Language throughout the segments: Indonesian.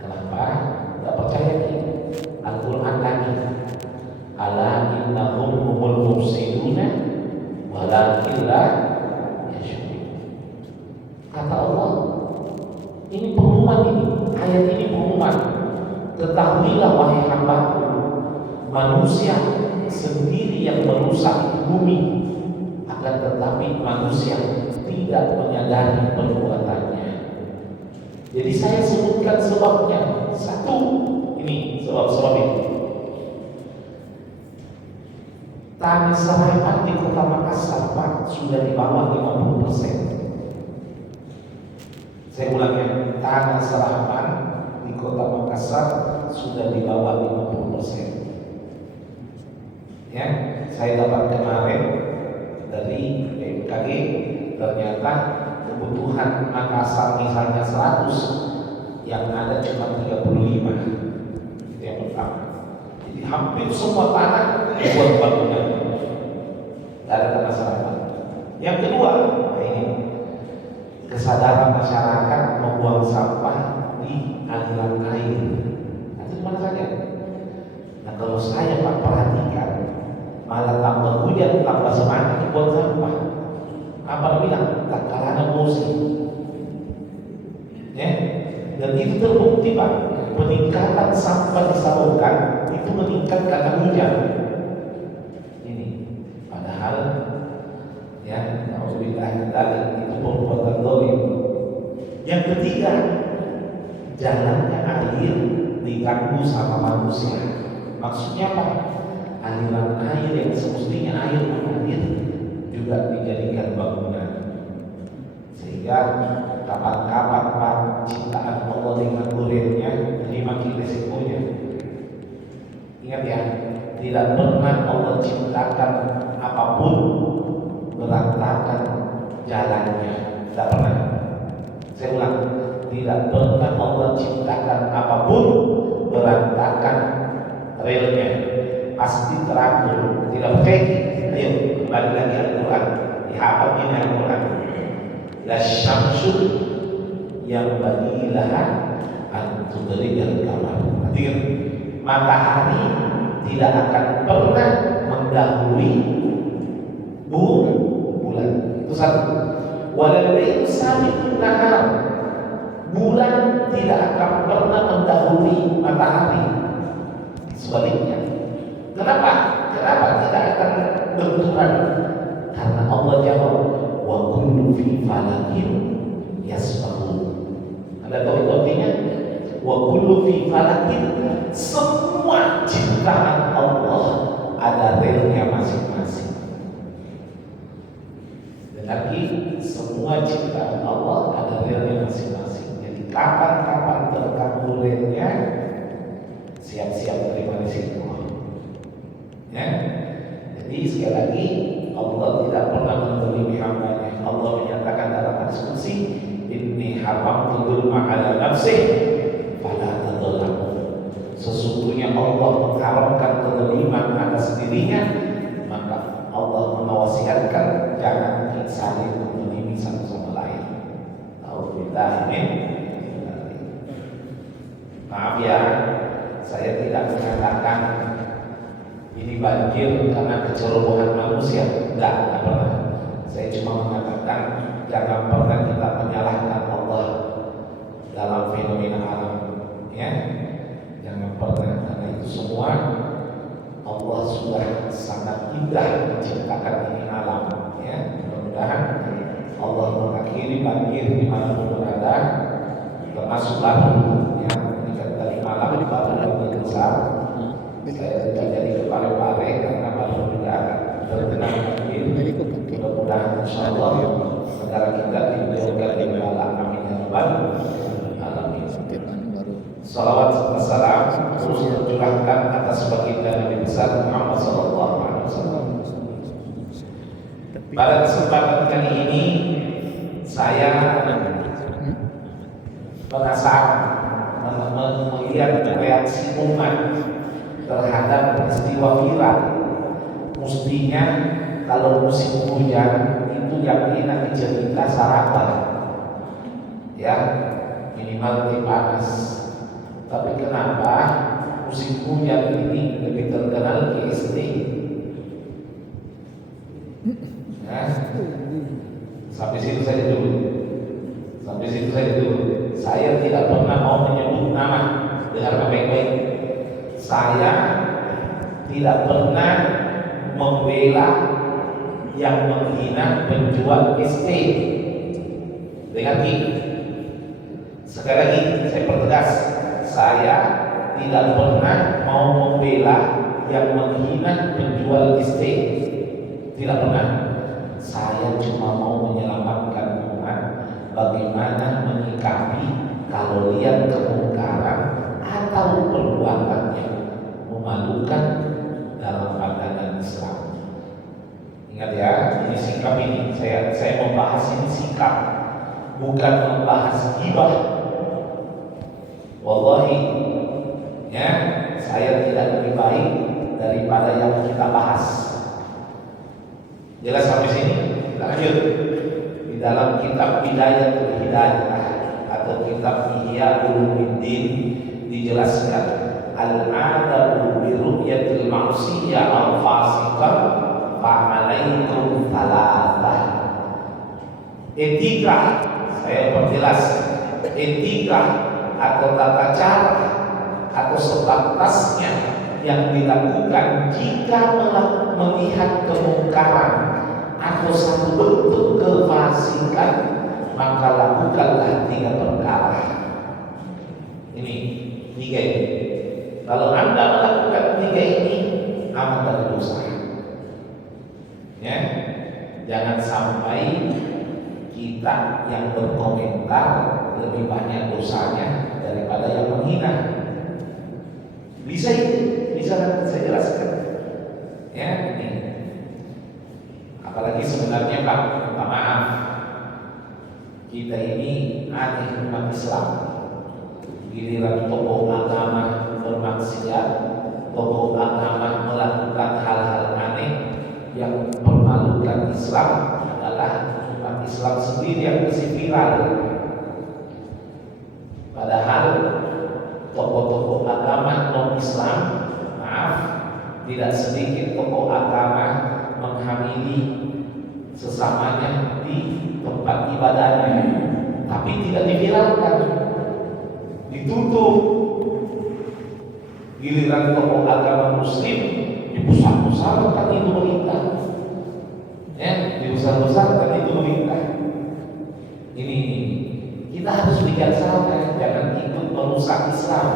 Kenapa? Tidak percaya kita. Al-Quran lagi. Ala innahum humul mufsiduna walakin la yashurun. Kata Allah, ini pengumuman ini, ayat ini pengumuman. Ketahuilah wahai hambaku, manusia sendiri yang merusak bumi, akan tetapi manusia tidak menyadari perbuatannya. Jadi saya sebutkan sebabnya. Satu, ini sebab-sebab ini. Tanah serapan di kota Makassar Pak sudah di bawah 50%. Saya ulangnya, tanah serapan di kota Makassar sudah di bawah 50%. Ya, saya dapat kemarin dari BMKG, ternyata kebutuhan Makassar misalnya 100, yang ada cuma 35. Itu yang pertama. Jadi hampir semua tanah buat bangunan, tidak ada tanah serapan. Yang kedua, ini kesadaran masyarakat membuang sampah di aliran air. Nanti mana saja. Nah kalau saya Pak perhatikan, malah tambah hujan, tambah semangat buat sampah. Apa bilang? Tak karena musim. Ya, dan itu terbukti Pak. Peningkatan sampah disalurkan itu meningkat karena hujan. Ini, padahal ya, alhamdulillah dari itu perbuatan dolim. Yang ketiga, jalannya air diganggu sama manusia. Maksudnya apa? Aliran air yang semestinya air mengalir juga dijadikan bangunan, sehingga kapan-kapan Pak ciptaan Allah dengan lurirnya ini makin resikonya. Ingat ya, tidak pernah Allah ciptakan apapun berantakan jalannya, tidak pernah. Saya ulang, tidak pernah Allah ciptakan apapun berantakan relnya, pasti teratur. Tidak percaya? Ayo kembali lagi Al-Quran, dihafal ini Al-Quran. La syamsu yang bagilah antudrikal qamar. Artinya matahari tidak akan pernah mendahului bulan. Itu satu. Walau sabiqun nahar, bulan tidak akan pernah mendahului matahari. Sebaliknya. Kenapa? Kenapa tidak akan benturan? Karena Allah jawab, wa kullu fi falakin yasbahun. Anda tahu itu artinya? Wa kullu fi falakin, semua ciptaan Allah ada relnya masing-masing. Dan lagi, semua ciptaan Allah ada relnya masing-masing. Jadi kapan-kapan terganggu relnya, siap-siap terima risiko. Ya, jadi sekali lagi Allah tidak pernah menzalimi hambanya. Allah menyatakan dalam hadis, inni haramtu dzulma ala nafsi fala tadzalamu. Sesungguhnya Allah mengharamkan kezaliman atas dirinya, maka Allah mewasiatkan jangan saling menzalimi satu sama lain. Alhamdulillah. Maaf ya, saya tidak mengatakan ini banjir karena kecerobohan manusia. Tidak pernah. Saya cuma mengatakan jangan pernah kita menyalahkan Allah dalam fenomena alam. Ya, jangan pernah, karena itu semua Allah sudah sangat indah menciptakan ini alam. Ya, mudah-mudahan Allah mengakhiri banjir di mana pun berada, termasuk lalu yang dari malam baru besar. Saya tidak jadi ke Pare-Pare karena baru juga tergenang banjir. Mudah-mudahan insyaallah negara kita diberikan di bala. Amin ya rabbal alamin. Salawat serta salam terus tercurahkan atas baginda Nabi besar Muhammad sallallahu alaihi wasallam. Pada kesempatan kali ini saya penasaran melihat reaksi umat terhadap peristiwa viral. Mestinya kalau musim hujan itu yang enak cerita sarapan, ya minimal di panas. Tapi kenapa musim hujan ini lebih terkenal ke SD? Nah, sampai situ saja dulu. Saya tidak pernah mau menyebut nama, dengar baik-baik. Saya tidak pernah membela yang menghina penjual SD. Dengar ini. Sekali lagi saya pertegas, saya tidak pernah mau membela yang menghina penjual SD. Tidak pernah. Saya cuma mau menyelamatkan umat. Bagaimana menyikapi kalau lihat kemungkaran atau perbuatan yang memalukan dalam pandangan Islam. Ingat ya, ini sikap ini. Saya membahas ini sikap, bukan membahas ghibah. Wallahi, ya, saya tidak lebih baik daripada yang kita bahas. Jelas sampai sini? Kita lanjut. Di dalam kitab Bidayatul Hidayah atau kitab Ihya Ulumuddin dijelaskan al-adabu bi ru'yatil ma'siyah al-fasiqah fa'alaikum thalathah. Etika, saya perjelas, etika atau tata cara atau sebatasnya yang dilakukan jika melihat kemungkaran atau satu bentuk kefasikan, maka lakukanlah 3 perkara. Ini 3 ini. Kalau Anda melakukan 3 ini, aman dari dosa. Ya, jangan sampai kita yang berkomentar lebih banyak dosanya daripada yang menghina. Bisa saya jelaskan. Ya, ini. Apalagi sebenarnya Pak, minta maaf, kita ini aneh umat Islam. Giliran tokoh agama bermaksiat, tokoh agama melakukan hal-hal aneh yang memalukan Islam, adalah umat Islam sendiri yang isi viral. Padahal tokoh-tokoh agama non-Islam, maaf, tidak sedikit tokoh agama menghamili sesamanya di tempat ibadahnya, tapi tidak diviralkan, ditutup. Giliran tokoh agama Muslim dibesar-besarkan itu berita, ya, dibesar-besarkan itu berita. Ini kita harus bijaksana, jangan ikut merusak Islam,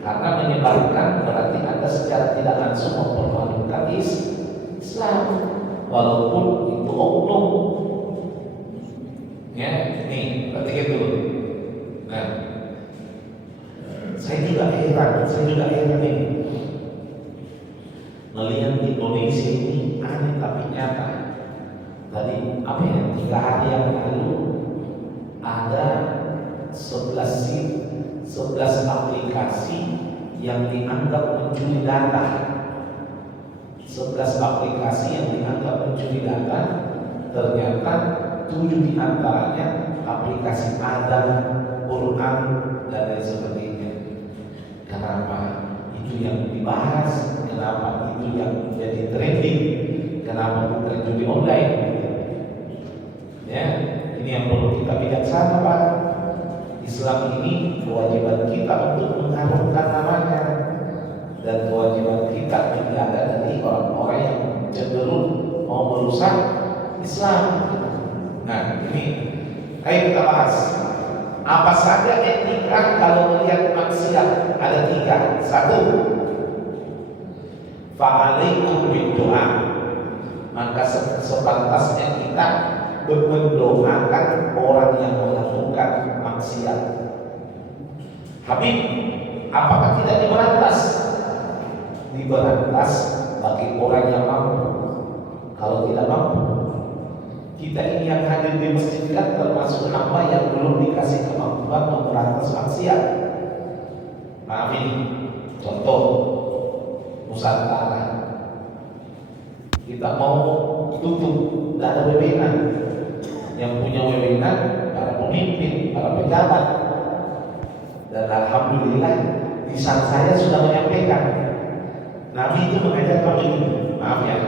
karena menyebarkan berarti Anda secara tidak langsung mempermalukan Islam, walaupun itu oknum. Ya, ini berarti gitu. Nah, saya juga heran ini melihat Indonesia ini aneh tapi nyata. Tadi 3 hari yang lalu ada 11 aplikasi yang dianggap mencuri data. 11 aplikasi yang dianggap mencuri data, ternyata 7 diantaranya aplikasi Adzan, Quran, dan lain sebagainya. Kenapa itu yang dibahas? Kenapa itu yang menjadi trending? Kenapa bukan judi online? Ya, ini yang perlu kita bijaksana, Pak. Islam ini kewajiban kita untuk mengharumkan namanya, dan kewajiban kita menjaga dari orang-orang yang cenderung mau merusak Islam. Nah, ini ayo kita bahas. Apa saja etika kalau melihat maksiat? Ada 3. 1, fa'alaikum bid-du'a. Maka sepantasnya kita mendoakan orang yang melakukan maksiat. Habib, apakah tidak diberantas? Diberantas bagi orang yang mampu. Kalau tidak mampu, kita ini yang hadir di masjid kan termasuk hamba yang belum dikasih kemampuan memberantas maksiat. Maaf ini contoh Nusantara, kita mau tutup, tidak ada wewenang. Yang punya wewenang para pemimpin, para pejabat. Dan alhamdulillah lisan saya sudah menyampaikan. Nabi itu mengajarkan begini, maaf ya,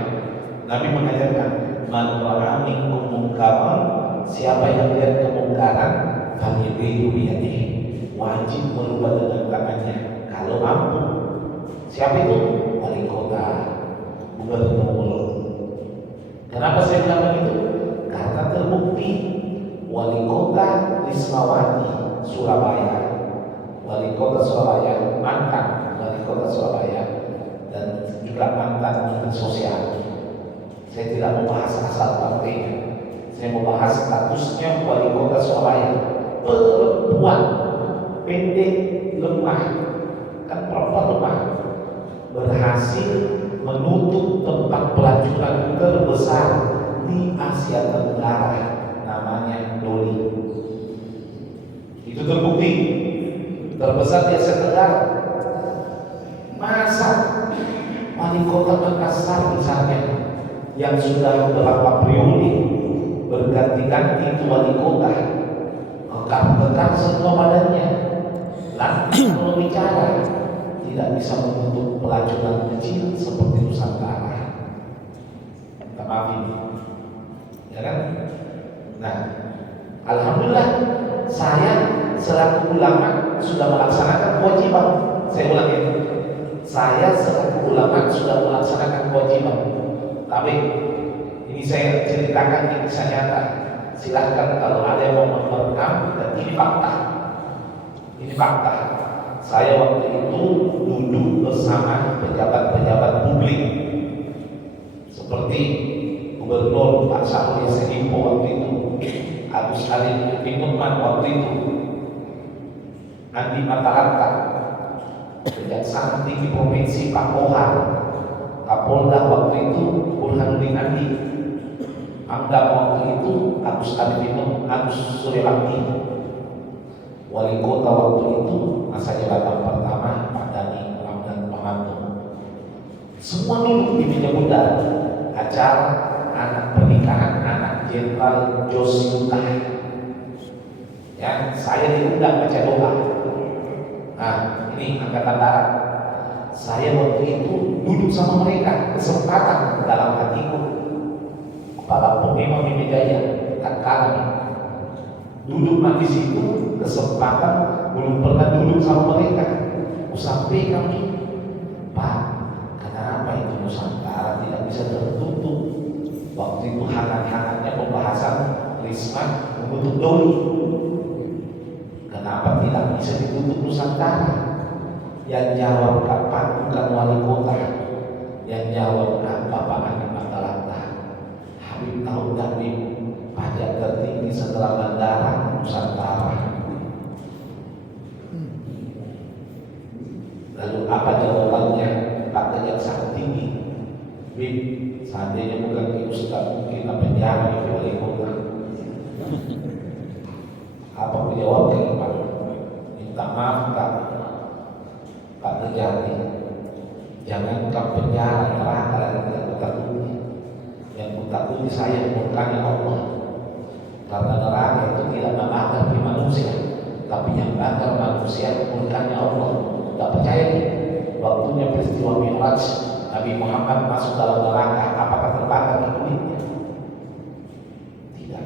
Nabi mengajarkan man ra'a minkum munkaran, siapa yang lihat kemungkaran falyughayyirhu biyadihi, wajib merubah dengan tangannya kalau mampu. Siapa itu? Wali kota, gubernur. Kenapa saya bilang begitu? Karena terbukti wali kota Wismawati Surabaya, wali kota Surabaya, mantan wali kota Surabaya, dan juga mantan menteri sosial. Saya tidak membahas asal partainya, saya membahas statusnya wali kota Surabaya. Perempuan, pendek, lemah, kan perempuan lemah, berhasil menutup tempat pelacuran terbesar di Asia Tenggara, namanya Doli. Itu terbukti terbesar di Asia Tenggara. Masa wali kota Makassar misalnya yang sudah beberapa periode berganti-ganti itu wali kota, kekar semua badannya, lalu kalau bicara tidak bisa menutup pelacuran kecil seperti Nusantara. Minta maaf ini, ya kan? Nah, alhamdulillah saya selaku ulama sudah melaksanakan kewajiban. Saya ulang ya, saya selaku ulama sudah melaksanakan kewajiban. Tapi ini saya ceritakan kisah nyata. Silahkan kalau ada yang mau merekam, dan ini fakta. Ini fakta. Saya waktu itu duduk bersama pejabat-pejabat publik seperti Gubernur Pak Syahrul Yassin Limpo waktu itu, Agus Harimurti Yudhoyono waktu itu, Andi Matalata, Kejaksaan Tinggi Provinsi Pak Kohar, Kapolda waktu itu Burhanuddin Andi, Pangdam waktu itu Agus Harimurti Agus Suryabakti, wali kota waktu itu masa jabatan pertama Pak Dhani Ramdan Pamanto. Semua duduk di meja bulat acara anak pernikahan anak Jenderal Joshua. Ya, saya diundang baca doa. Nah, ini angkatan darat. Saya waktu itu duduk sama mereka, kesempatan dalam hatiku. Para pemimpin Jaya kan kami duduk di situ, kesempatan belum pernah duduk sama mereka. Sampai kami, Pak, kenapa itu Nusantara tidak bisa tertutup? Waktu itu hangat-hangatnya pembahasan Risma menutup Doli. Kenapa tidak bisa ditutup Nusantara? Yang jawab Pak bukan wali kota, yang jawab Bapak Andi Matalata. Habib tahu Habib, pajak tertinggi setelah bandara Nusantara. Lalu apa jawabannya Pak Kejaksaan Tinggi? Bib, seandainya bukan di Ustaz, mungkin apa yang di wali kota. Apa menjawabnya Pak? Minta maaf Pak Kejati, jangan kau penjara neraka yang tidak kutakuti. Yang kutakuti saya murkanya Allah. Karena neraka itu tidak membakar di manusia, tapi yang bakar manusia murkanya Allah. Tak percaya nih, waktunya peristiwa Mi'raj Nabi Muhammad masuk dalam neraka, apakah terbakar di kulitnya? Tidak.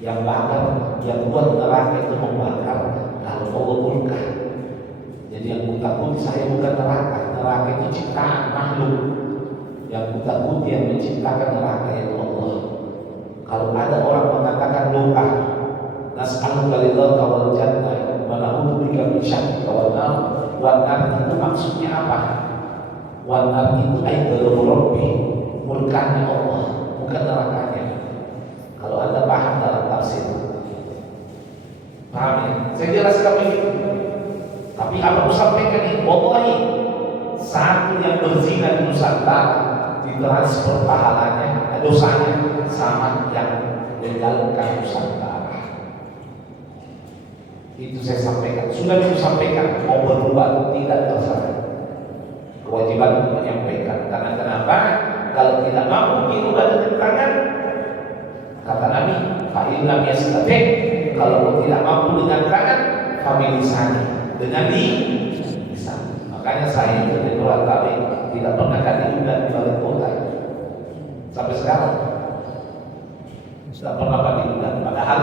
Yang bakar, yang buat neraka itu membakar kalau Allah murka. Jadi yang kutakuti saya bukan neraka. Neraka itu ciptaan makhluk. Yang kutakuti yang menciptakan neraka itu Allah. Kalau ada orang mengatakan doa, nas'aluka ridhaka wal jannah wa na'udzubika min syarrika wan nar. Wan nar itu maksudnya apa? Wan nar itu ghadabu rabbi, murkanya Allah, bukan nerakanya. Kalau Anda paham dalam tafsir, paham ya? Saya jelaskan begitu. Tapi apa aku sampaikan ini? Wallahi, satu yang berzina di Nusantara ditransfer pahalanya, dosanya sama yang menjalankan Nusantara. Itu saya sampaikan. Sudah saya sampaikan, mau berubah tidak terserah. Kewajiban untuk menyampaikan. Karena kenapa? Kalau tidak mampu dirubah dengan tangan, kata Nabi, fa'in lam yastati', kalau tidak mampu dengan tangan, familisani dengan lisan. Makanya saya jadi orang tabi tidak pernah diundang di balai kota sampai sekarang. Tidak pernah diundang. Padahal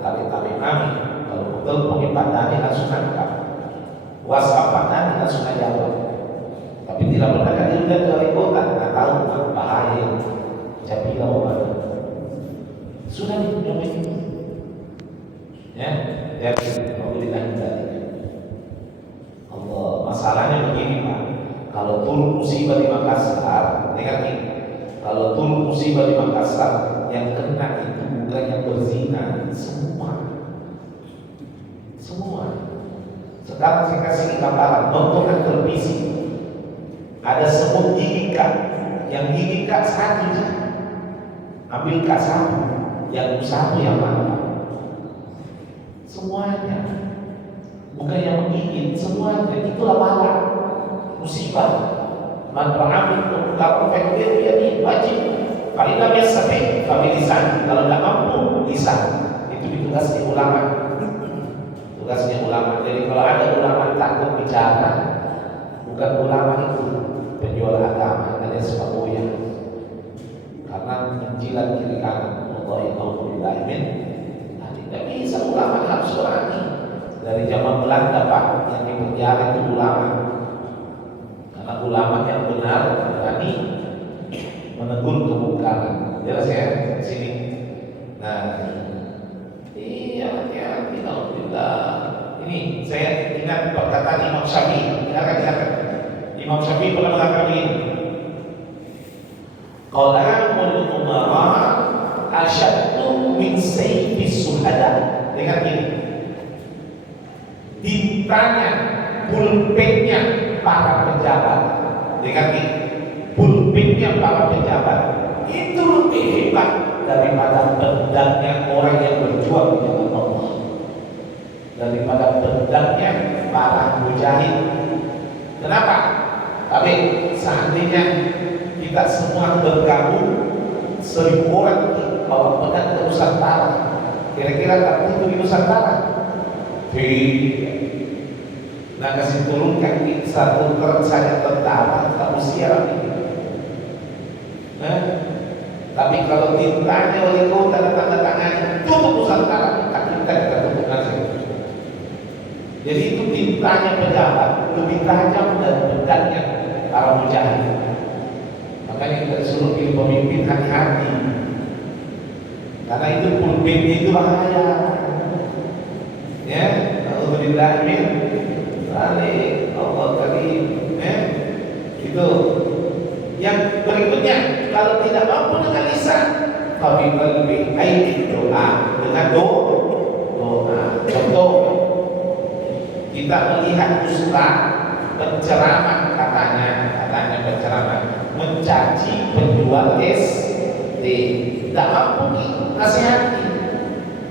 tabi-tabi kami kalau betul pengibadahnya langsung nangkap, wasapanya langsung jawab. Tapi tidak pernah diundang di balai kota. Nggak tahu bahaya. Jadi lawan sudah diundang ini. Ya, jadi Allah, masalahnya begini Pak. Kalau turun musibah di Makassar, negatif. Kalau turun musibah di Makassar, yang kena itu bukan yang berzina, semua. Sekarang saya kasih gambaran, nonton televisi. Ada semut gigi kak, yang gigi kak satu, ambil kak satu, yang satu yang mana? Semuanya, bukan yang menggigit, semuanya itulah bala, musibah. Man ra'amil kalau fakir dia wajib. Kalau tidak biasa kami lisan, kalau tidak mampu lisan. Itu tugasnya ulama. Tugasnya ulama. Jadi kalau ada ulama takut bicara, bukan ulama itu penjual agama, ada sebabnya. Karena menjilat kiri kanan, Allah yang bilamin. Tidak bisa ulama harus berani. Dari zaman Belanda Pak, yang dipenjara itu ulama. Karena ulama yang benar berani menegur kemungkaran. Jelas ya sini. Nah, iya hati-hati. Alhamdulillah. Ini saya ingat perkataan Imam Syafi'i. Silakan. Imam Syafi'i pernah mengatakan begini. Qalamul umara asyaddu min sayfis suhada. Dengar ini. Tintanya, pulpennya para pejabat. Dengar ini. Pulpennya para pejabat itu lebih hebat daripada pedangnya orang yang berjuang di jalan Allah, daripada pedangnya para mujahid. Kenapa? Tapi seandainya kita semua bergabung 1000 orang bawa pedang ke Nusantara, kira-kira tak butuh di Nusantara? Nah kasih turunkan satu truk saja tentara tak usia ini. Tapi kalau tintanya oleh kau tanda tangan tutup Nusantara, kita tutup nasi. Jadi itu tintanya pejabat lebih tajam dan pedangnya para mujahid. Makanya kita disuruh pilih pemimpin hati-hati. Karena itu pulpen itu bahaya. Ya, alhamdulillah min balik Allah karim. Itu. Yang berikutnya, kalau tidak mampu dengan lisan, tapi lebih baik doa dengan doa. Contoh, kita melihat ustaz penceramah katanya penceramah mencaci penjual SD, tidak mampu nasihati,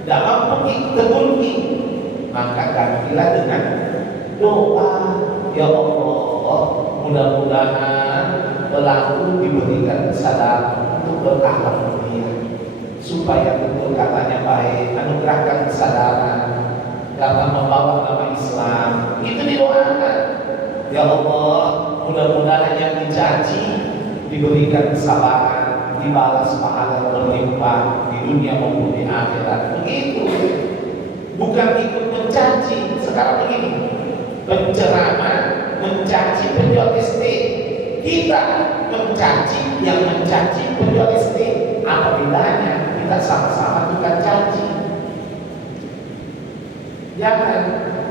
tidak mampu tegur, maka gantilah dengan doa. Ya Allah, mudah-mudahan pelaku diberikan kesadaran untuk berakhlak mulia, supaya betul katanya baik, anugerahkan kesadaran karena membawa nama Islam. Itu didoakan. Ya Allah, mudah-mudahan yang dicaci diberikan kesabaran, dibalas pahala berlimpah di dunia maupun di akhirat. Begitu. Bukan ikut mencaci. Sekarang begini, penceramah mencaci penjual SD, kita mencaci yang mencaci penjual SD. Apa bedanya? Kita sama-sama tukang caci. Jangan.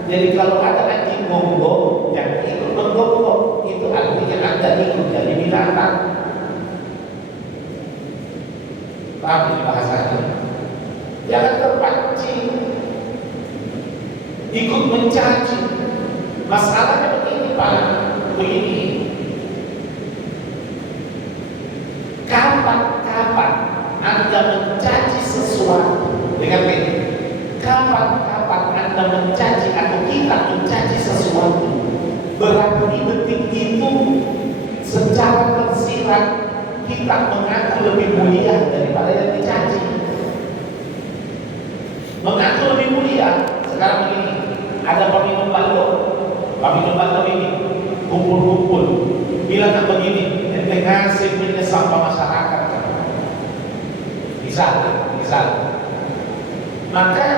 Jadi kalau ada anjing gonggong, jangan ikut menggonggong. Itu artinya Anda ikut jadi binatang. Paham ini bahasanya? Jangan terpancing ikut mencaci. Masalahnya begini Pak, begini. Kapan Anda mencaci sesuatu dengan ini? Kapan Anda mencaci atau kita mencaci sesuatu, berarti detik itu secara tersirat kita mengaku lebih mulia daripada yang dicaci. Mengaku lebih mulia. Sekarang begini, ada peminum balok ini kumpul-kumpul, bilang begini, ente ngasih punya sampah masyarakat, bisa. Maka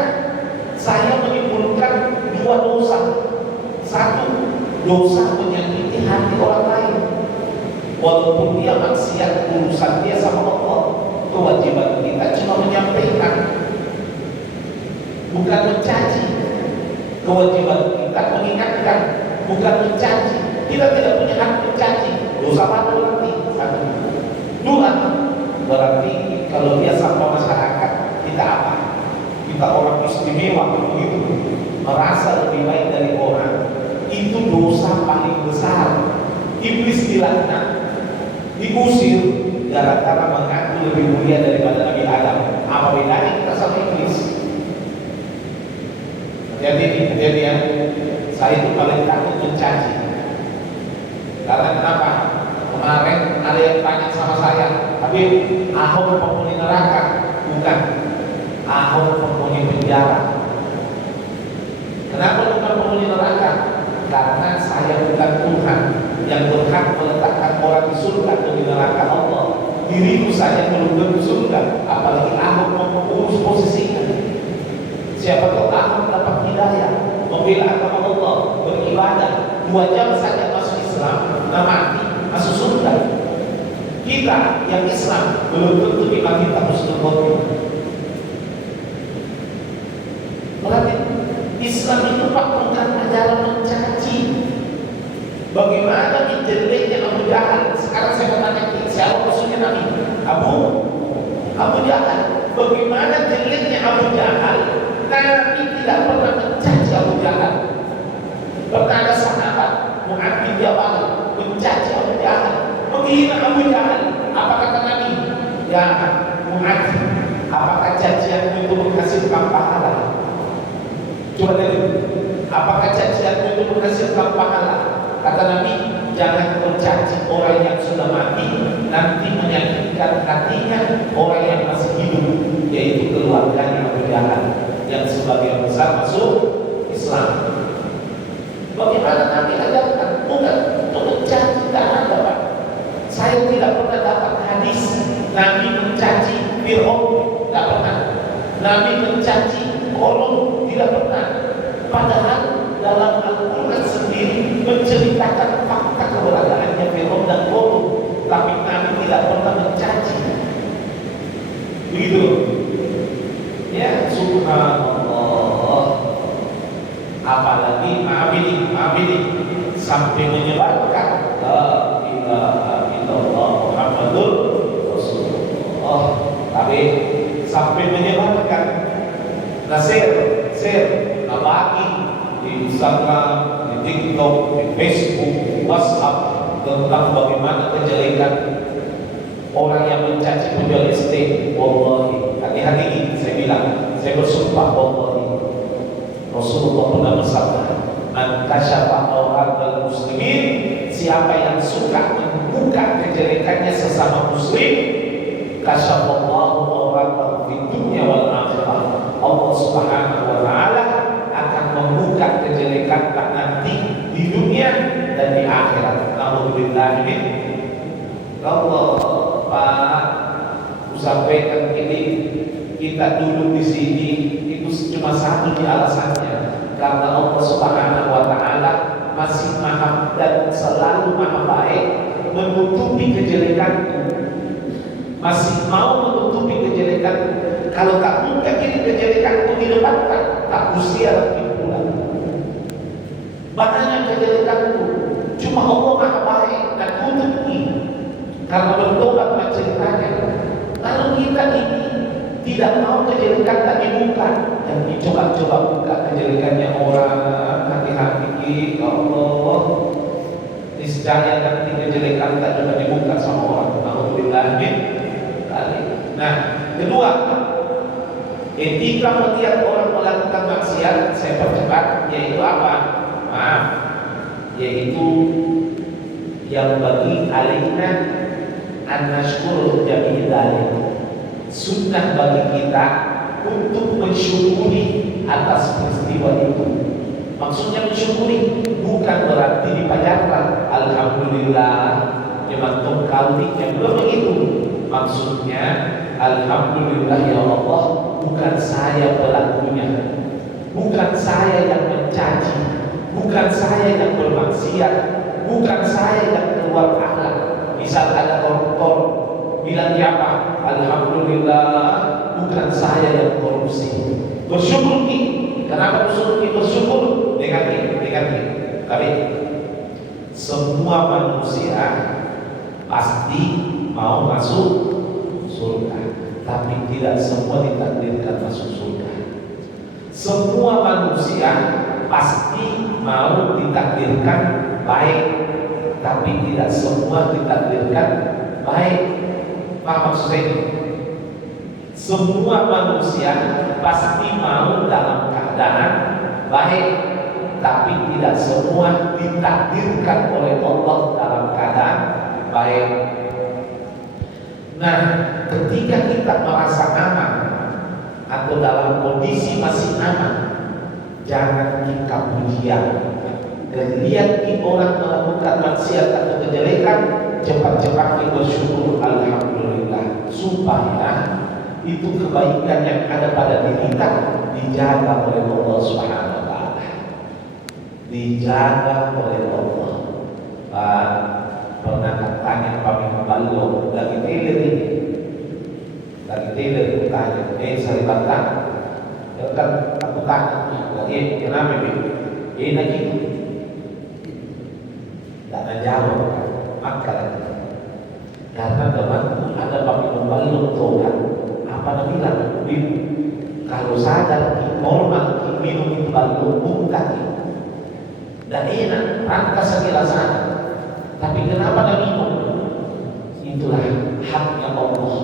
saya menyimpulkan dua dosa. Satu, dosa menyakiti hati orang lain, walaupun dia maksiat urusan dia sama Allah. Kewajiban kita cuma menyampaikan, bukan mencaci. Kewajiban kita mengingatkan, bukan mencaci. Kita tidak punya hak mencaci. Dosa apa berarti? Satu. Dua, berarti kalau dia sampah masyarakat, kita apa? Kita orang istimewa begitu, merasa lebih baik dari orang. Itu dosa paling besar. Iblis dilaknat, diusir gara-gara mengaku lebih mulia daripada Nabi Adam. Apa bedanya kita sama iblis? Jadi ya, saya itu paling takut mencaci. Karena kenapa? Kemarin ada yang tanya sama saya, tapi Ahok penghuni neraka? Bukan, Ahok penghuni penjara. Kenapa bukan penghuni neraka? Karena saya bukan Tuhan yang berhak meletakkan orang di surga atau di neraka Allah. Diriku saja belum tentu surga, apalagi Ahok mengurus posisinya. Siapa tahu Ahok dapat hidayah, membela agama Allah, beribadah 2 jam saja masuk Islam, mati masuk surga. Kita yang Islam belum tentu iman kita husnul khotimah. Berarti Islam itu Pak bukan ajaran mencaci. Bagaimana jeleknya Abu Jahal? Sekarang saya mau tanya, siapa musuhnya Nabi? Abu Jahal. Bagaimana jeleknya Abu Jahal? Nabi tidak pernah mencaci Abu Jahal. Pernah ada sahabat Mu'adz bin Jabal mencaci Abu Jahal, menghina Abu Jahal. Apa kata Nabi? Ya Mu'adz, apakah cacianmu itu menghasilkan pahala? Coba lihat, apakah cacianmu itu menghasilkan pahala? Kata Nabi, jangan mencaci orang yang sudah mati, nanti menyakitkan hatinya orang yang masih hidup, yaitu keluarganya Abu Jahal yang sebagian besar masuk Islam. Bagaimana Nabi ajarkan? Bukan untuk mencaci, tidak ada Pak. Saya tidak pernah dapat hadis Nabi mencaci Fir'aun, tidak pernah. Nabi mencaci Qarun, tidak pernah. Padahal dalam Al-Quran sendiri menceritakan fakta keberadaannya Fir'aun dan Qarun, tapi Nabi tidak pernah mencaci. Begitu. Ya, subhanallah. Apalagi maaf ini sampai menyebarkan la ilaha illallah Muhammadur Rasulullah, tapi sampai menyebarkan share bagi di Instagram, di TikTok, di Facebook, di WhatsApp tentang bagaimana kejelekan orang yang mencaci penjual estate. Wallahi, hati-hati saya bilang, saya bersumpah wallahi, Rasulullah pernah bersabda, "Man kasyafa awratal muslimin," siapa yang suka membuka kejelekannya sesama muslim, kasyafallahu awratahu fid dunya wal akhirah. Allah Subhanahu wa taala akan membuka kejelekan nanti di dunia dan di akhirat. Alhamdulillah ini Allah Pak sampaikan ini, kita duduk di sini itu cuma satu di alasannya, karena Allah Subhanahu wa taala masih maha dan selalu maha baik menutupi kejelekanku, masih mau menutupi kejelekanku. Kalau tak buka ini kejelekanku di depan, tak usia timbulan banyak kejelekanku. Cuma Allah maha baik dan tutupi karena bertobat menceritanya. Kalau kita ini tidak mau kejelekan tak dibuka, dan dicoba-coba buka kejelekannya orang, hati-hati ya Allah, niscaya nanti kejelekan tak juga dibuka sama orang. Alhamdulillah. Nah, kedua, etika melihat orang melakukan maksiat, saya percepat, yaitu apa? Yaitu yang bagi alaina an-nashkurul jami'i dzalik. Sunnah bagi kita untuk mensyukuri atas peristiwa itu, Maksudnya mensyukuri bukan berarti dipajarkan. Alhamdulillah nyemantung kalinya, belum begitu. Maksudnya alhamdulillah ya Allah, bukan saya pelakunya, bukan saya yang mencaci, bukan saya yang bermaksiat, bukan saya yang keluar akhlak. Misal ada koruptor, bilang apa? Alhamdulillah bukan saya yang korupsi. Bersyukur ki. Kenapa bersyukur? Negatif. Tapi semua manusia pasti mau masuk surga, tapi tidak semua ditakdirkan masuk surga. Semua manusia pasti mau ditakdirkan baik, tapi tidak semua ditakdirkan baik. Paham maksud saya? Semua manusia pasti mau dalam keadaan baik, tapi tidak semua ditakdirkan oleh Allah dalam keadaan baik. Nah, ketika kita merasa aman atau dalam kondisi masih aman, jangan kita pujian. Dan lihat orang melakukan maksiat atau kejelekan, cepat-cepat kita bersyukur alhamdulillah, supaya itu kebaikan yang ada pada diri kita dijaga oleh Allah Subhanahu wa taala. Dijaga oleh Allah. Pernah tanya kami membalong lagi tailor tanya, saya bantah. Ya kan aku tanya, lagi kenapa ini lagi? Tak jawab, maka karena teman ada kami membalong Tuhan. Apa namanya? Kalau sadar normal minum itu balong bukan dan enak, pantas sekirasan. Tapi kenapa nak minum? Itulah haknya Allah.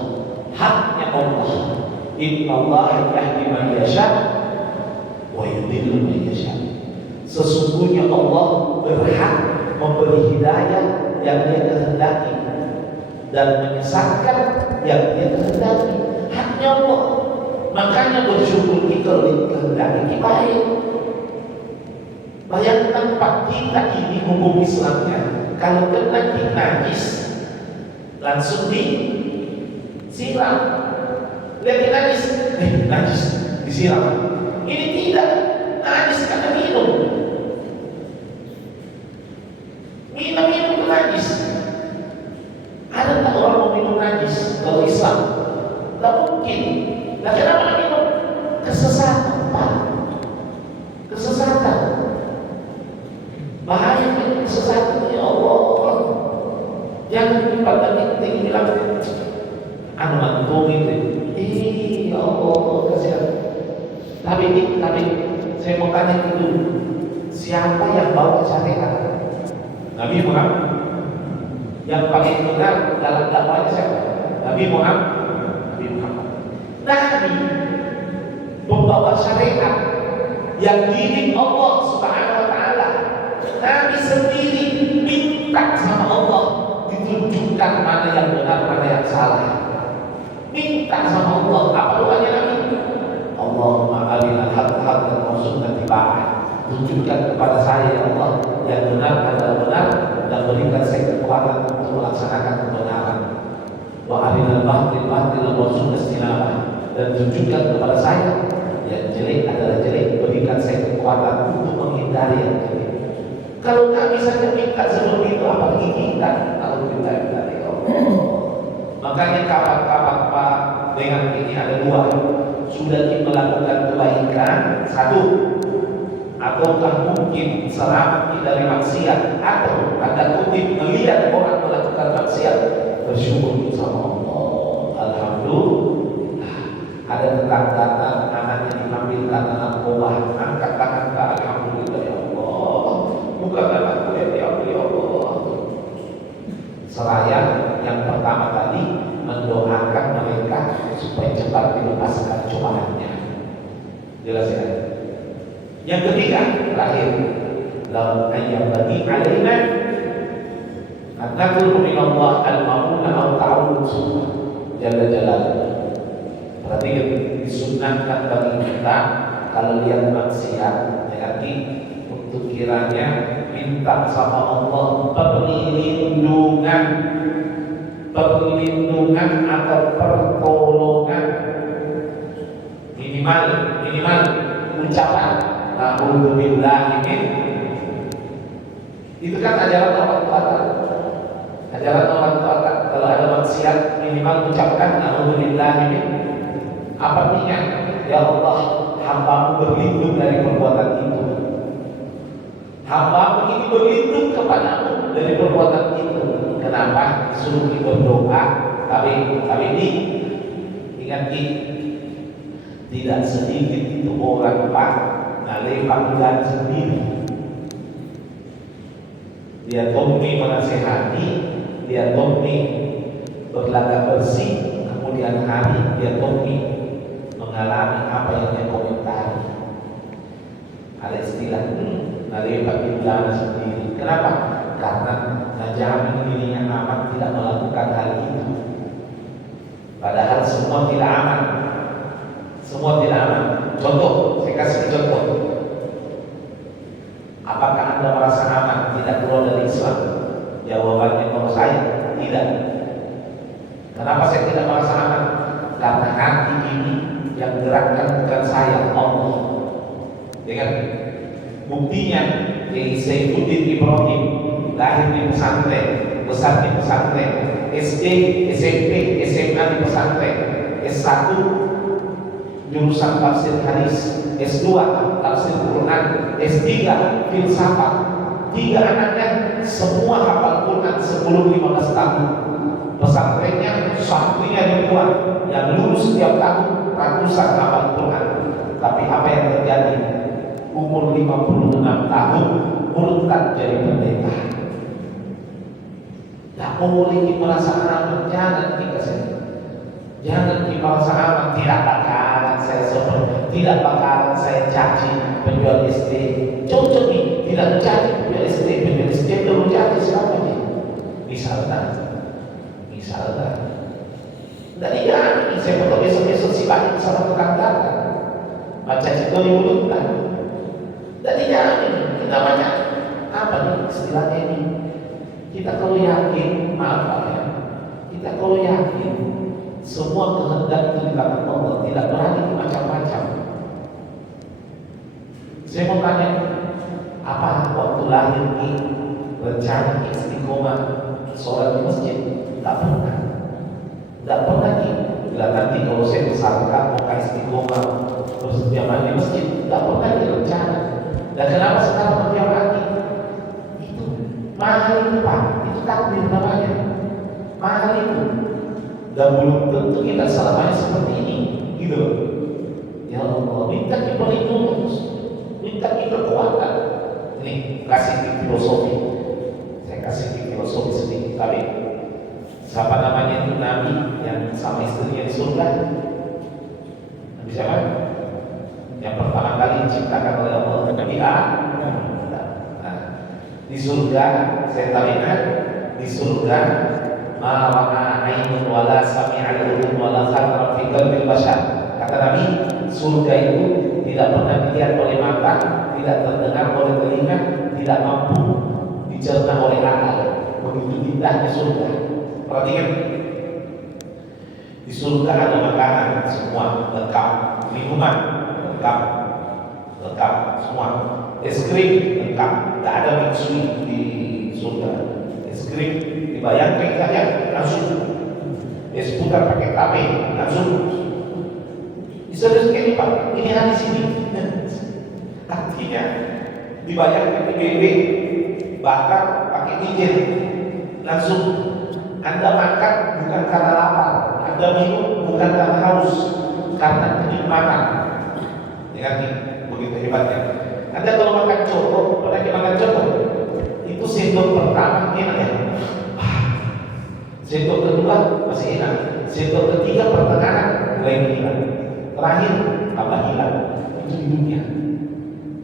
Haknya Allah. Inna Allah yahdi man yasha wa yudhillu man yasha. Sesungguhnya Allah berhak memberi hidayah yang Dia kehendaki dan menyesatkan yang Dia kehendaki. Haknya Allah. Makanya bersyukur kita dikehendaki baik. Bayangkan Pak, kita ini hukum Islamnya, kalau kena najis langsung disiram. Lihat najis, najis disiram. Ini tidak, najis karena minum. Minum itu najis. Ada tak orang mau minum najis kalau Islam? Tak mungkin. Nah, kenapa minum? Kesesatan, Pak. Kesesatan. Bahaya kesesatan, ya Allah. Jangan pada tinggi bilang anu mantung itu. Ya Allah, kasihan. Tapi saya mau tanya dulu, siapa yang bawa syariat? Nabi Muhammad. Yang paling benar dalam dakwahnya siapa? Nabi Muhammad. Nabi membawa syariat yang dididik Allah Subhanahu wa taala. Nabi sendiri minta sama Allah ditunjukkan mana yang benar, mana yang salah. Minta sama Allah. Apa doanya Nabi? Allahumma arinal haqqa haqqan warzuqna ittiba'ah. Tunjukkan kepada saya ya Allah yang benar adalah benar dan berikan saya kekuatan untuk melaksanakan kebenaran. Wa arinal batil batilan warzuqna istinabah. Dan tunjukkan kepada saya yang jelek adalah jelek, berikan saya kekuatan untuk menghindari yang jelek. Kalau Nabi saja minta seperti itu, apalagi kita? Kalau kita dari Allah. Makanya kapan-kapan Pak, dengan ini ada dua. Sudah kita melakukan kebaikan, satu, ataukah mungkin selamat dari maksiat, atau tanda kutip melihat orang melakukan maksiat, bersyukur sama Allah. Alhamdulillah. Ada tetangga anaknya diambilkan narkoba, angkat tangan ke alhamdulillah ya Allah. Bukan anakku yang diambil ya Allah. Seraya yang pertama tadi mendoakan mereka supaya cepat dilepaskan cobaannya. Jelas ya? Yang ketiga, terakhir, lau ayyam bagi alaina an-nadhuru min Allah al-ma'una aw ta'awud jalla jalaluhu. Berarti disunahkan bagi kita kalau lihat maksiat, berarti itu kiranya minta sama Allah perlindungan atau pertolongan, minimal ucapan na'udzubillahi min. Itu kan ajaran orang tua. Kalau ada maksiat minimal ucapkan na'udzubillahi min. Apa artinya? Ya Allah, hamba-Mu berlindung dari perbuatan itu. Hamba-Mu ini berlindung kepada-Mu dari perbuatan itu. Kenapa? Disuruh berdoa. Tapi ini ingat ini, tidak sedikit itu orang Pak ngalih panggilan sendiri. Dia tomni menasehati, dia tomni berlagak bersih, kemudian hari dia tomni mengalami apa yang dia komentari. Ada istilah ngalih panggilan sendiri. Kenapa? Karena najamin dirinya aman tidak melakukan hal itu. Padahal semua tidak aman. Contoh, saya kasih contoh. Apakah Anda merasa aman tidak keluar dari Islam? Jawabannya kalau saya tidak. Kenapa saya tidak merasa aman? Karena hati ini yang gerakkan bukan saya, Allah. Dengan buktinya Kiai Saifuddin Ibrahim lahir di pesantren, besar di pesantren, SD, SMP, SMA di pesantren, S1 jurusan tafsir hadis, S2 tafsir Quran, S3 filsafat. 3 anaknya semua hafal Quran sebelum 15 tahun. Pesantrennya santrinya ribuan, yang lulus setiap tahun ratusan hafal Quran. Tapi apa yang terjadi? Umur 56 tahun murtad jadi pendeta. Tak boleh merasa aman, jangan merasa aman. Tidak bakalan saya sopan, tidak bakalan saya caci penjual SD. Contoh nih, tidak mencaci penjual SD belum mencaci siapa nih? Misalnya, dari yang saya foto besok si banyak sama tukang dagang, baca cerita di mulut kan? Dari yang ini namanya apa nih istilahnya ini? Kita kalau yakin, maaf Pak ya, kita kalau yakin semua kehendak itu di tangan Allah, tidak berani macam-macam. Saya mau tanya, apa waktu lahir ini rencana istiqomah sholat di masjid? Tidak pernah nih. Bila nanti kalau saya besarkan mau istiqomah terus berjamaah di masjid, tidak pernah rencana. Dan kenapa sekarang berjamaah lagi? Itu mahal itu Pak, itu takdir namanya. Mahal itu. Dan belum tentu kita selamanya seperti ini, gitu loh. Ya Allah, minta kita perlindungan, minta kita kekuatan. Ini kasih filosofi. Saya kasih filosofi sedikit tadi. Siapa namanya itu Nabi yang sama istrinya di surga? Nabi siapa? Yang pertama kali diciptakan oleh Allah, Nabi Adam. Nah, di surga, saya tahu di surga ma ra'a ainun wala sami'a udhun wala khatara fi qalbil bashar. Kata Nabi, surga itu tidak pernah dilihat oleh mata, tidak terdengar oleh telinga, tidak mampu dicerna oleh akal. Begitu indahnya surga. Perhatikan, di surga ada makanan semua lengkap, minuman lengkap semua, es krim lengkap, tidak ada mixui di surga. Es krim dibayangkan saja langsung, es putar pakai tape langsung. Bisa sekali Pak, ini hadis ini. Artinya dibayangkan di BB bakar pakai minyak langsung. Anda makan bukan karena lapar, Anda minum bukan karena haus, karena kenikmatan. Ingat nih, begitu hebatnya. Anda kalau makan coto, pernah makan coto? Itu sendok pertama enak ya. Sendok kedua masih enak. Sendok ketiga pertengahan mulai hilang. Terakhir tambah hilang. Itu di dunia.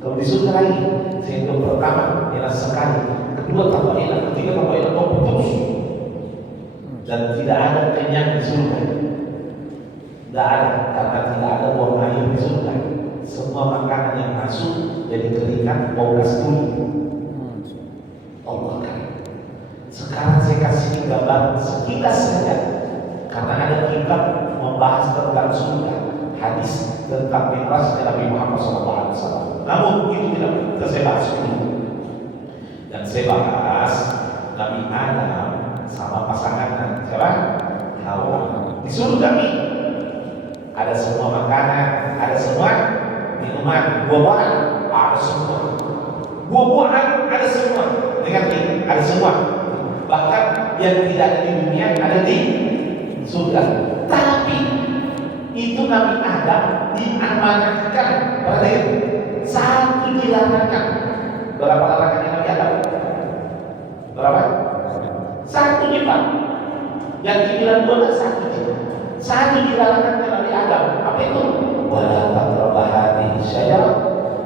Kalau di surga lagi, sendok pertama enak sekali, kedua tambah enak, ketiga tambah enak, terus. Dan tidak ada kenyang di surga. Tidak ada, karena tidak ada buang air di surga. semua makanan yang masuk jadi keringat bau kasturi. Allah kan. Sekarang saya kasih gambar sekilas saja, karena ada kitab membahas tentang surga, hadis tentang mi'raj Nabi Muhammad SAW. Namun itu tidak saya bahas dulu. Dan saya bahas Nabi Adam sama pasangan siapa? Hawa. Di surga nih ada semua makanan, ada semua minuman, buah-buahan, ada semua. Buah-buahan ada semua. Dengar nih, ada semua. Bahkan yang tidak ada di dunia ada di surga. Tapi itu Nabi Adam diamanatkan, perhatikan, satu dilarangkan. Berapa larangannya Nabi Adam? Berapa? Satu Pak. Yang dibilang dua satu. Satu dilarangkan Nabi Adam. Apa itu? Wala taqrabu hadhihi syajarah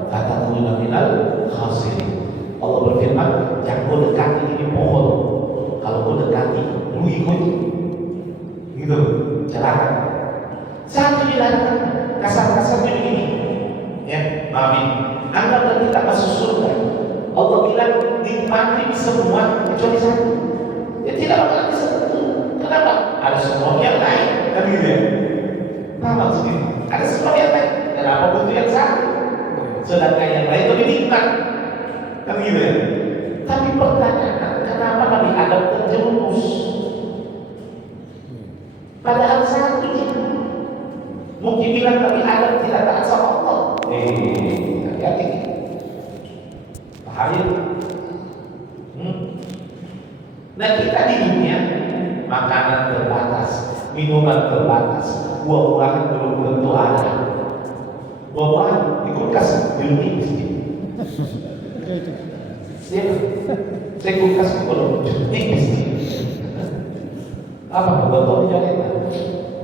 fatakuna minal khasirin. Allah berfirman, jangan kau dekati ini pohon. Kalau kau dekati, lu ikut. Gitu, celaka. Satu dilarangkan, kasar-kasarnya begini. Ya, amin. Anggaplah kita masuk surga. Allah bilang nikmati semua kecuali satu. Ya tidak bakal bisa satu. Kenapa? Ada semua yang lain. Kan gitu ya? Nah maksudnya ada semua yang lain. Kenapa butuh yang satu? Sedangkan yang lain lebih nikmat. Kan gitu ya? Tapi pertanyaan, kenapa Nabi Adam terjerumus? Padahal satu itu. Mungkin bilang Nabi Adam tidak taat sama Allah. Hati-hati. Bahaya. Nah kita di dunia makanan terbatas, minuman terbatas, buah-buahan belum tentu ada. Buah-buahan di kulkas belum miskin. Saya kulkas belum miskin. Apa botolnya itu?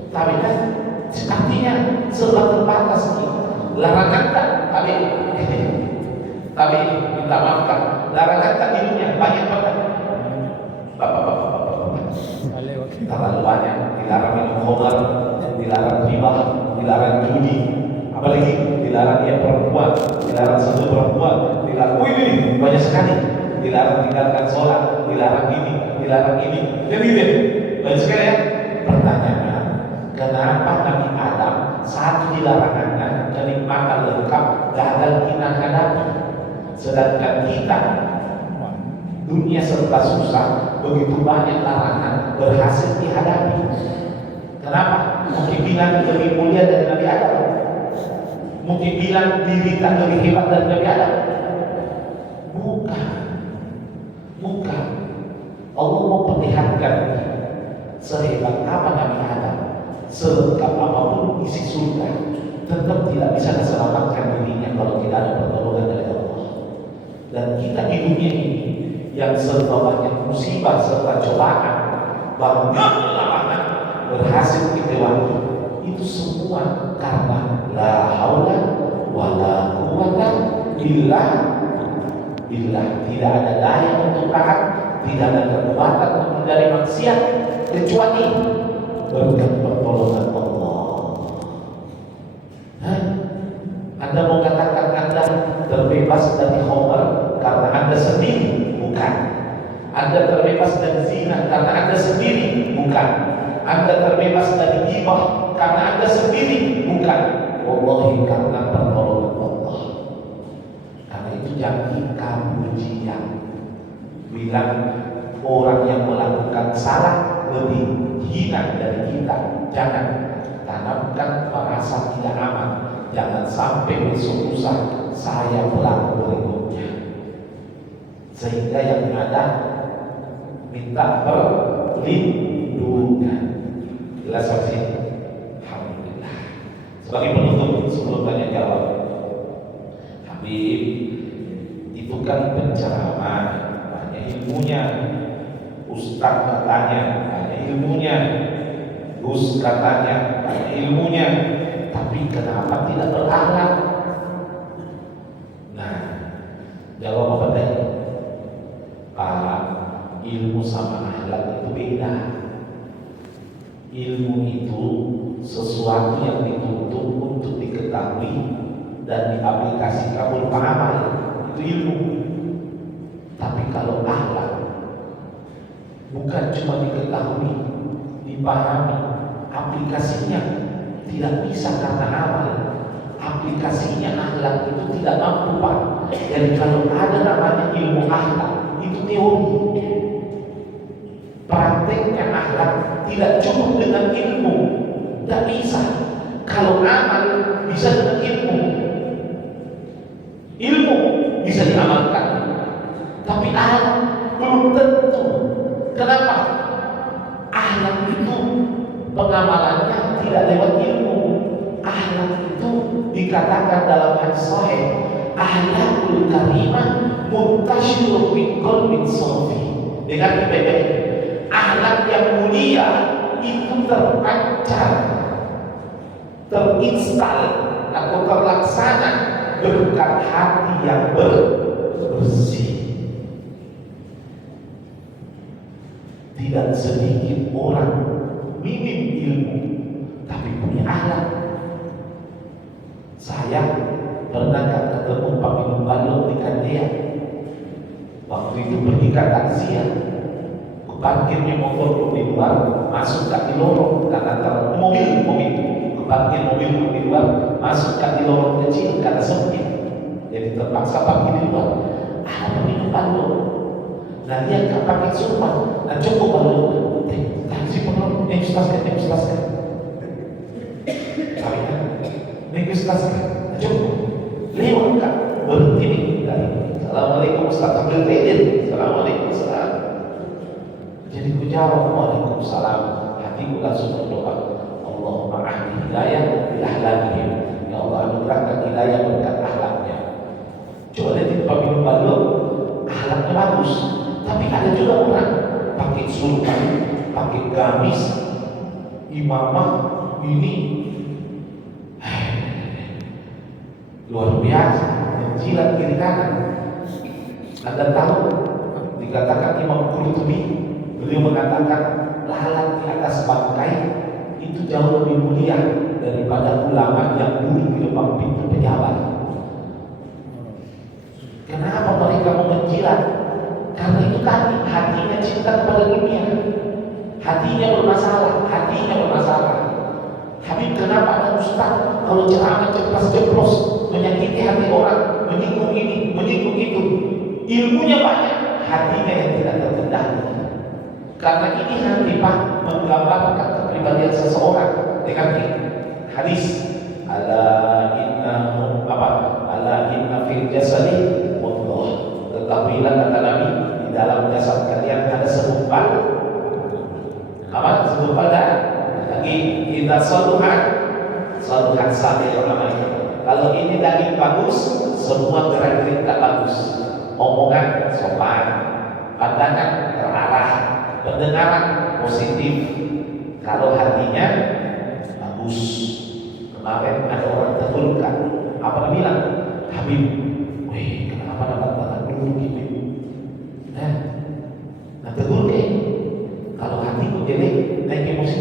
Tapi kan artinya serba terbatas nih. Larangan tak? Tapi minta maaf kan. Larangan tak di dunia banyak banget. Bapak-bapak. Terlalu banyak. Dilarang minum khamar, dilarang riba, dilarang judi, apalagi dilarang dia perempuan, dilarang sentuh perempuan, dilarang ini banyak sekali. Dilarang tinggalkan sholat, dilarang ini, dilarang ini. Jadi banyak sekali ya. Pertanyaannya, kenapa Nabi Adam saat dilarangkan kenikmatan lengkap gagal kita hadapi, sedangkan kita dunia serba susah, begitu banyak larangan berhasil dihadapi. Kenapa? Mungkin bilang lebih mulia dari Nabi Adam. Mungkin bilang diri tak lebih hebat dari Nabi Adam. Bukan. Allah mau perlihatkan sehebat apa Nabi Adam, selengkap apapun isi surga, tetap tidak bisa diselamatkan dirinya kalau tidak ada pertolongan dari Allah. Dan kita di dunia ini yang serba banyak musibah serta cobaan, banyak larangan berhasil kita lewati, itu semua karena la haula wala quwwata illa billah. Tidak ada daya untuk tahan, tidak ada kekuatan untuk menghindari maksiat kecuali berkat pertolongan Allah. Anda mau katakan Anda terbebas dari khamar karena Anda sendiri? Bukan. Anda terbebas dari zina karena Anda sendiri? Bukan. Anda terbebas dari ghibah karena Anda sendiri? Bukan. Wallahi karena pertolongan Allah. Karena itu jangan kamujian bilang orang yang melakukan salah lebih hina dari kita. Jangan tanamkan merasa tidak aman. Jangan sampai besok lusa saya pelaku berikutnya. Sehingga yang ada minta perlindungan. Jelas saksi. Alhamdulillah. Sebagai penutup sebelum tanya jawab, Habib itu kan penceramah, banyak ilmunya. Ustaz katanya banyak ilmunya, Gus katanya banyak ilmunya, tapi kenapa tidak berakhlak? Nah, jawab apa tadi? Pak, ilmu sama akhlak itu beda. Ilmu itu sesuatu yang dituntut untuk diketahui dan diaplikasikan berupa amal, itu ilmu. Tapi kalau akhlak bukan cuma diketahui, dipahami, aplikasinya tidak bisa karena amal. Aplikasinya akhlak itu tidak mampu, Pak. Jadi kalau ada namanya ilmu akhlak, itu teori. Prakteknya akhlak tidak cukup dengan ilmu, tidak bisa. Kalau amal bisa dengan ilmu, ilmu bisa diamalkan, tapi akhlak belum tentu. Kenapa? Akhlak itu pengamalannya tidak lewat ilmu. Akhlak itu dikatakan dalam hadis sahih, akhlakul karimah muntasyirun min qalbin safi. Dengan baik-baik, akhlak yang mulia itu terpancar, terinstal atau terlaksana berkat hati yang bersih. Tidak sedikit orang minim ilmu tapi punya akhlak. Saya pernah ketemu Pak Minum Balok di Kandia. Waktu itu pergi ke takziah, parkirnya motor di luar, masuk di lorong karena mobil parkir mobil di luar, masuk di lorong kecil karena sempit, jadi terpaksa parkir di luar. Ada minum Balok. Nah dia tak pakai sumpah, nah cukup Balok. Taksi pengen, jelaskan. Jelaskan, cukup. Lewat Kak, berhenti nih. Assalamualaikum Ustaz, Assalamualaikum Ustaz. Jadi ku jawab, Waalaikumsalam. Hatiku langsung berdoa, Allahumma ahdi hidayah bil ahlakihim. Ya Allah, anugerahkan hidayah berkat akhlaknya. Coba lihat Pak Minum Balok, akhlaknya bagus. Tapi ada juga orang pakai sultan, pakai gamis, imamah ini luar biasa, menjilat kiri kanan. Anda tahu, dikatakan Imam Qurtubi, beliau mengatakan lalat di atas bangkai itu jauh lebih mulia daripada ulama yang duduk di depan pintu pejabat. Kenapa mereka mau menjilat? Karena itu tadi hatinya cinta kepada dunia, hatinya bermasalah. Habib, kenapa ada ustaz kalau ceramah ceplos menyakiti hati orang, menyinggung ini, menyinggung itu, ilmunya banyak, hatinya yang tidak terkendali. Karena ini hati Pak menggambarkan kepribadian seseorang dengan hadis ala inna fil jasadi mudghah. Ketahuilah kata Nabi, di dalam jasad kalian ada segumpal darah. Lagi kita saluhat sahih namanya. Kalau ini daging bagus, semua gerak-gerik tak bagus. Omongan sopan, pandangan terarah, pendengaran positif. Kalau hatinya bagus. Kemarin ada orang terluka, apa dia bilang? Habib, kenapa dapat banget dulu gitu? Nah tegur deh. Kalau hatiku jelek, naik emosi.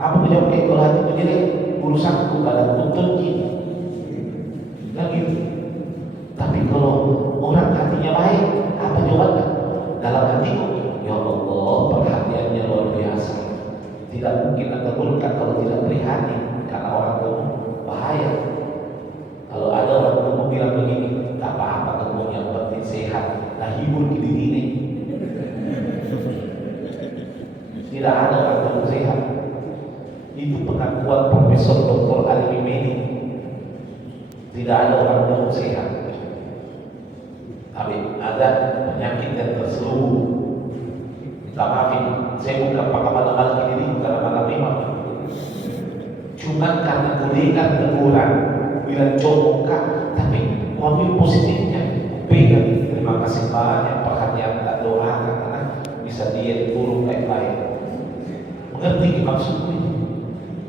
Apa menjawab kalau hatiku jelek, urusanku pada tuntut gitu. Kan gitu. Tapi kalau orang hatinya baik, apa jawabannya? Dalam hatiku, ya Allah, perhatiannya luar biasa. Tidak mungkin tergulkan kalau tidak prihatin, karena orang tua bahaya. Kalau ada orang tua bilang begini, tak apa-apa ketemu yang penting sehat, nah hibur diri ini. Tidak ada orang tua sehat. Itu pengakuan Profesor Dr. Ali Meni. Tidak ada orang tua sehat. Tapi ada penyakit yang terselubung. Minta maafin, saya bukan pakai malam ini, bukan malam imam. Cuma karena kuliah teguran, bilang coba, tapi ambil positifnya. Pegang, terima kasih banyak perhatian tak doa karena bisa diet burung baik-baik. Mengerti maksudku ini?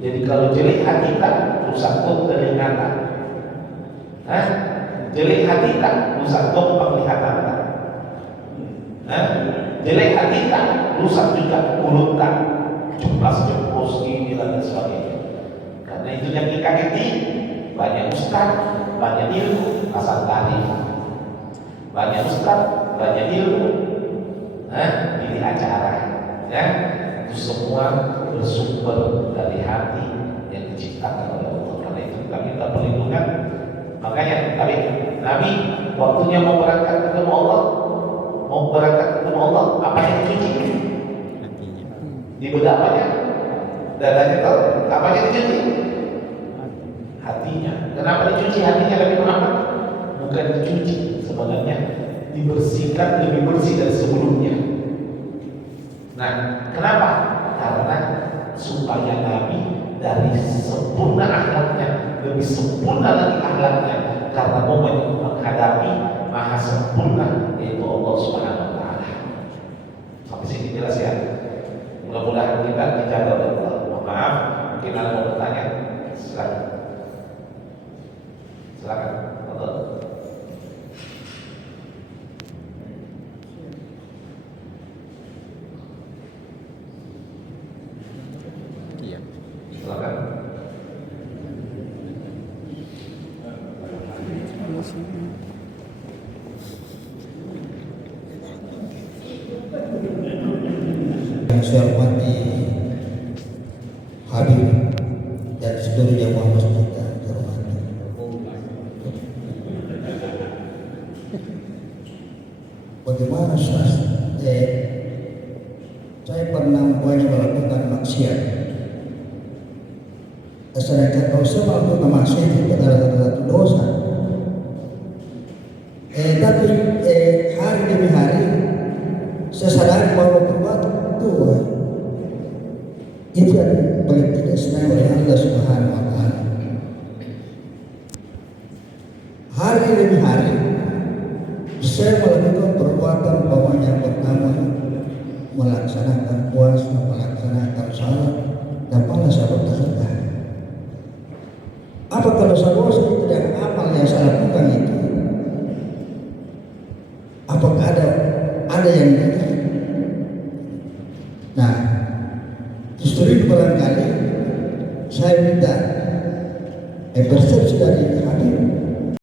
Jadi kalau jelek hati tak, rusak kok telingatan. Jelek hati tak, rusak kok penglihatan tak. Jelek hati tak, rusak juga mulut tak. Ceplas-ceplos ini dan sebagainya. Nah itu yang dikageti, banyak ustaz, banyak ilmu, asal tarif. Banyak ustaz, banyak ilmu, pilih acara, ya. Itu semua bersumber dari hati yang diciptakan oleh Allah. Karena itu kami minta perlindungan. Makanya Nabi waktunya mau berangkat ketemu Allah, apa yang dicuci? Di bedak apanya? Dadanya tahu, apanya dicuci? Hatinya. Kenapa dicuci hatinya Nabi Muhammad? Bukan dicuci, sebenarnya dibersihkan lebih bersih dari sebelumnya. Nah, kenapa? Karena supaya Nabi dari sempurna akhlaknya lebih sempurna lagi akhlaknya, karena mau menghadapi Maha Sempurna yaitu Allah Subhanahu Wa Taala. Sampai sini jelas ya. Mudah-mudahan kita dijaga oleh Allah. Mohon maaf, mungkin ada mau bertanya. Silakan. Silakan. Silakan. Yang saya hormati Habib dan seluruh jamaah masjid yang saya hormati. Bagaimana saya pernah banyak melakukan maksiat. Sedangkan dosa melakukan maksiat itu adalah satu dosa. Tapi hari demi hari saya sadar bahwa perbuatan itu yang paling tidak senang oleh Allah Subhanahu Wa Taala. Hari demi hari saya melakukan perbuatan yang pertama melaksanakan puasa, melaksanakan salat, dan malah saya bertahan. Apa kalau dosa itu dan amal yang saya lakukan itu? Apakah ada yang beda? Nah, justru itu barangkali saya minta persepsi dari